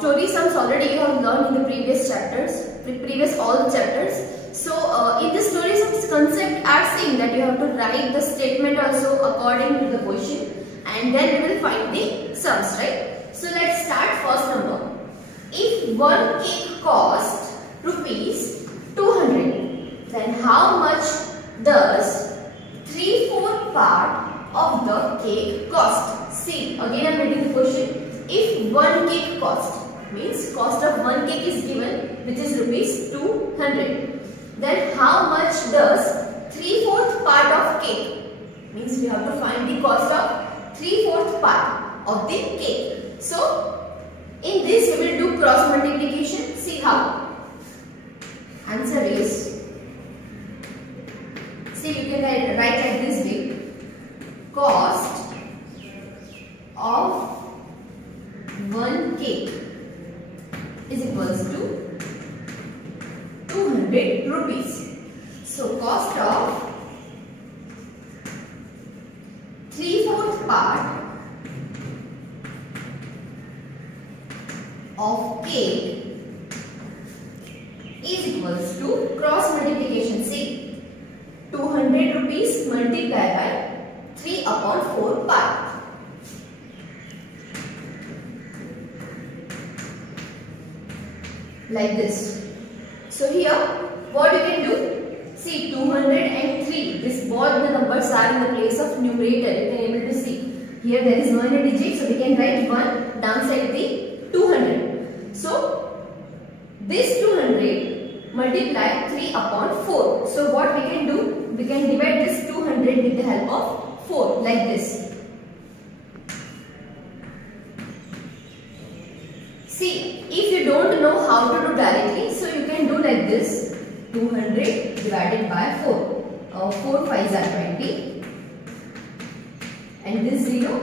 story sums already you have learned in the previous chapters, all the chapters. So in the story sums concept are same, that you have to write the statement also according to the question, and then we will find the sums, right? So let's start first number. If one cake cost rupees 200, then how much does 3/4 part of the cake cost? See, again I am reading the question. If one cake cost, means cost of one cake is given, which is rupees 200, then how much does 3/4 part of cake, means we have to find the cost of 3/4 part of the cake. So in this we will do cross multiplication. See how. Answer is, see, you can write like this way. Cost of one cake is equals to 200 rupees. So cost of 3/4 part of cake is equals to cross multiplication. See, 200 rupees multiplied by 3/4 part. Like this. So here what you can do, see, 200 and 3, this both the numbers are in the place of numerator. You can able to see here there is no any digit, so we can write 1 downside the 200. So this 200 multiply 3/4. So what we can do, we can divide this 200 with the help of 4, like this. See, if you don't know how to do directly, so you can do like this. 200 divided by 4. 4 5s are 20. And this 0.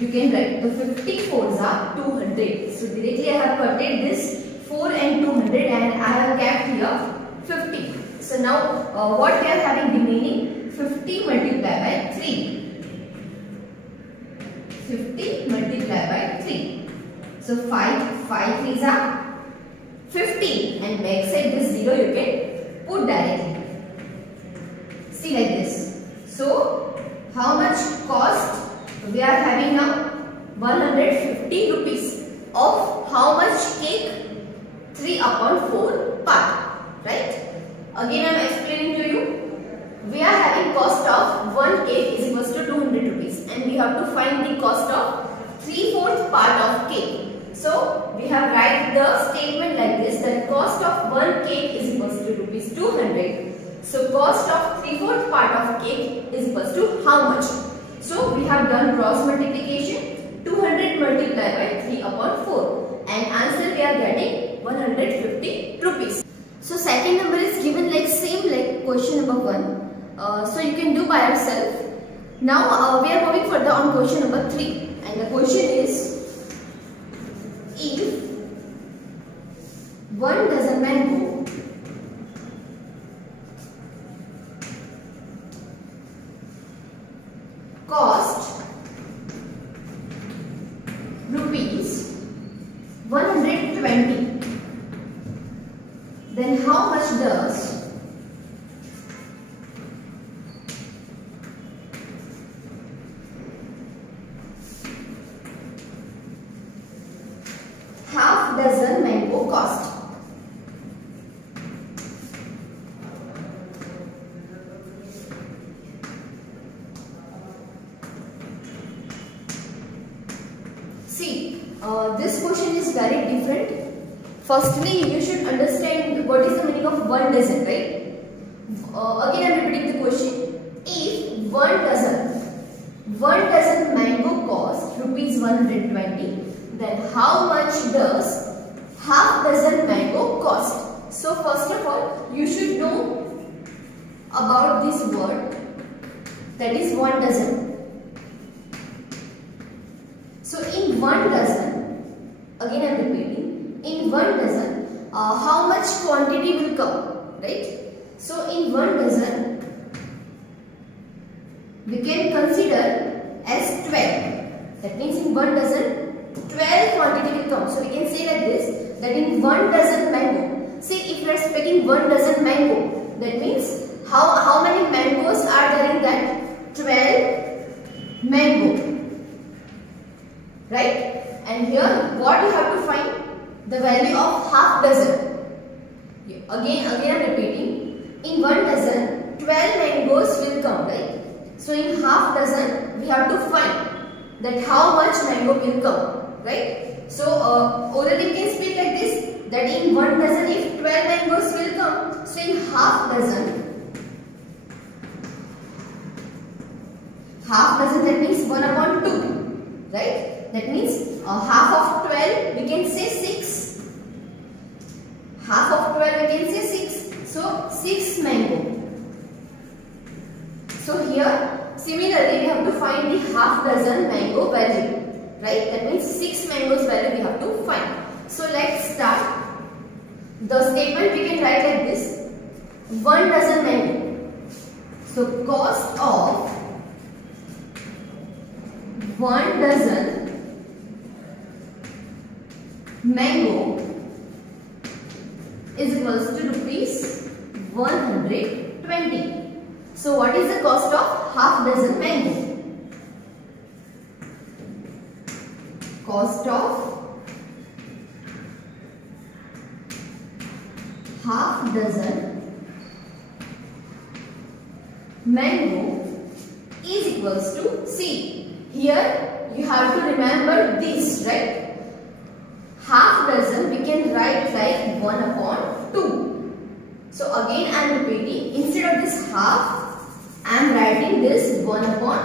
You can write the 54s are 200. So directly I have cutted this 4 and 200 and I have kept here 50. So now what we are having remaining? 50 multiplied by 3. 50 multiplied by 3. So 5 3s are 15, and backside this 0 you can put directly. See, like this. So how much cost we are having now? 150 rupees of how much cake? 3/4 part, right? Again I am explaining to you. We are having cost of one cake is equals to 200 rupees, and we have to find the cost of 3/4 part of cake. So we have write the statement like this, that cost of one cake is equals to rupees 200. So cost of 3/4 part of cake is equals to how much? So we have done cross multiplication. 200 multiplied by 3/4, and answer we are getting 150 rupees. So second number is given like same like question number 1. So you can do by yourself. Now we are moving further on question number 3, and the question is, if 1 dozen mango cost rupees 120, then how much does half dozen mango cost? See, this question is very different. Firstly, you should understand what is the meaning of 1 dozen, right? Again, I am repeating the question. If 1 dozen mango cost rupees 120, then how much does half dozen mango cost? So first of all, you should know about this word, that is 1 dozen. So in 1 dozen, again I am repeating, in 1 dozen, how much quantity will come, right? So in 1 dozen, we can consider as 12. That means in 1 dozen, 12 quantity will come. So we can say like this, that in 1 dozen mango, see if we are expecting 1 dozen mango, that means how many mangoes are there in that? 12 mango, right? And here what you have to find? The value of half dozen. Again I am repeating, in 1 dozen 12 mangoes will come, right? So in half dozen we have to find that how much mango will come, right? So orally we can speak like this, that in 1 dozen if 12 mangoes will come, so in half dozen that means 1 upon 2, right? That means half of 12 we can say 6. Half of 12 we can say 6. So 6 mango. So here similarly we have to find the half dozen mango value, right? That means 6 mangoes value we have to find. So let's start. The statement we can write like this: 1 dozen mango. So cost of 1 dozen mango is equals to rupees 120. So what is the cost of half dozen mango? Cost of half dozen mango is equals to, see, here you have to remember this, right? Half dozen we can write like 1 upon 2. So again I am repeating, instead of this half I am writing this 1 upon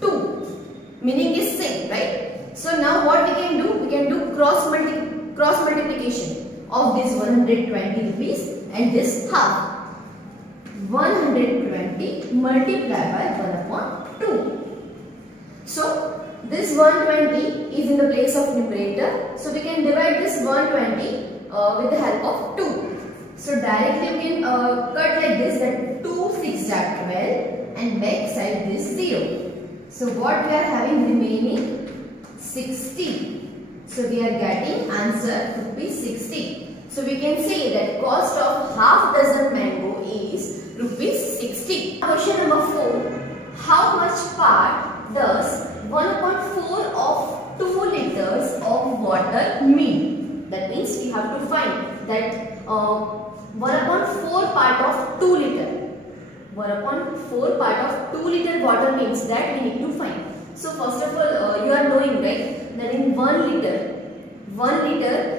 2. Meaning is same, right? So now what we can do? We can do cross multiplication of this 120 rupees and this half. 120 multiplied by 1 upon 2. So this 120 is in the place of numerator. So we can divide this 120 with the help of 2. So directly we can cut like this, that 2 6 are 12 and back side this 0. So what we are having remaining? 60. So we are getting answer to be 60. So we can say that cost of half dozen mango is rupees 60. Question number 4. How much part does 1/4 of 2 liters of water mean? That means we have to find that 1/4 part of 2 liter. 1/4 part of 2 liter water means that we need to find. So first of all, you are knowing, right, that in 1 liter,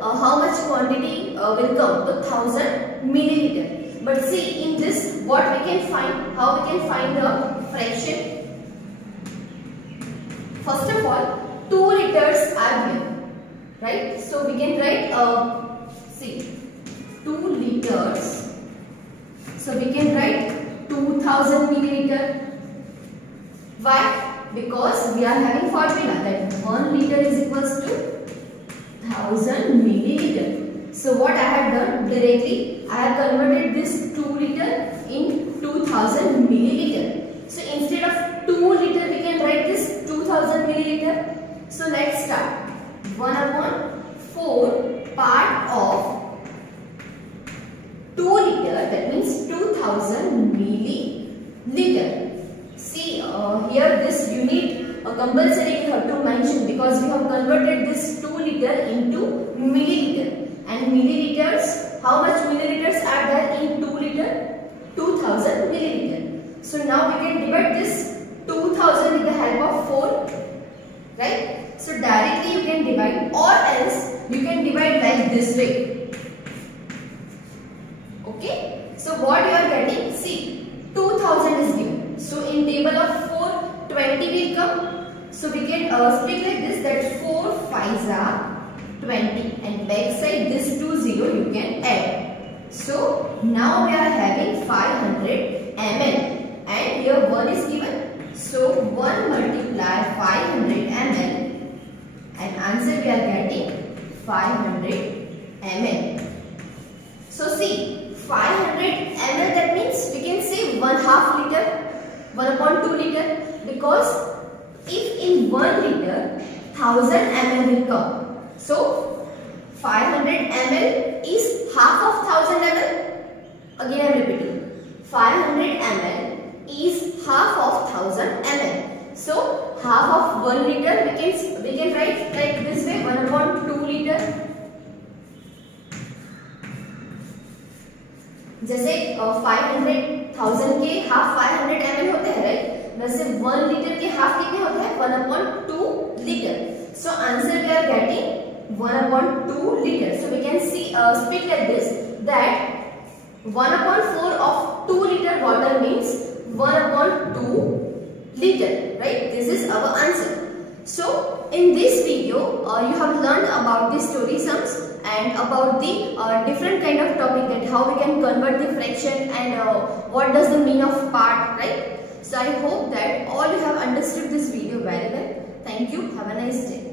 how much quantity will come? To 1000 milliliter. But see, in this what we can find? How we can find the fraction? First of all, 2 liters are given, right? So we can write, see, 2 liters. So we can write 2000 milliliter. Why? Because we are having formula that 1 liter is equals to 1000 milliliter. So what I have done directly, I have converted this 2 liter in 2000 milliliter. So instead of 2 liter, we can write this 2000 milliliter. So let's start. 1/4 part of 2 liter, that means 2000 milliliter. See, here this unit compulsory you have to mention, because we have converted this 2 liter into milliliter. And milliliters, how much milliliters are there in 2 liter? 2000 milliliter. So now we can divide this 2000 with the help of 4, right? So directly you can divide, or else you can divide like this way. Okay? So what you are getting? See, 2000 is given. So in table of 4, 20 will come. So we can speak like this, that 4 5s are 20, and back side this 20 you can add. So now we are having 500 ml, and here 1 is given. So 1 multiply 500 ml, and answer we are getting 500 ml. So see, 500 ml, that means we can say 1/2 liter, 1/2 liter, because if in 1 liter 1000 ml will come. So 500 ml is half of 1000 ml. Again I am repeating. 500 ml is half of 1000 ml. So half of 1 liter we can write like this way, 1/2 liter. जैसे 500,000 के half 500 ml होते हैं, right? वैसे 1 litre के half कितने होते हैं? 1/2 litre. So answer we are getting 1/2 liter. So we can see speak like this, that 1/4 of 2 liter water means 1/2 liter, right? This is our answer. So in this video you have learned about the story sums and about the different kind of topic, that how we can convert the fraction and what does the mean of part, right? So I hope that all you have understood this video very well. Thank you. Have a nice day.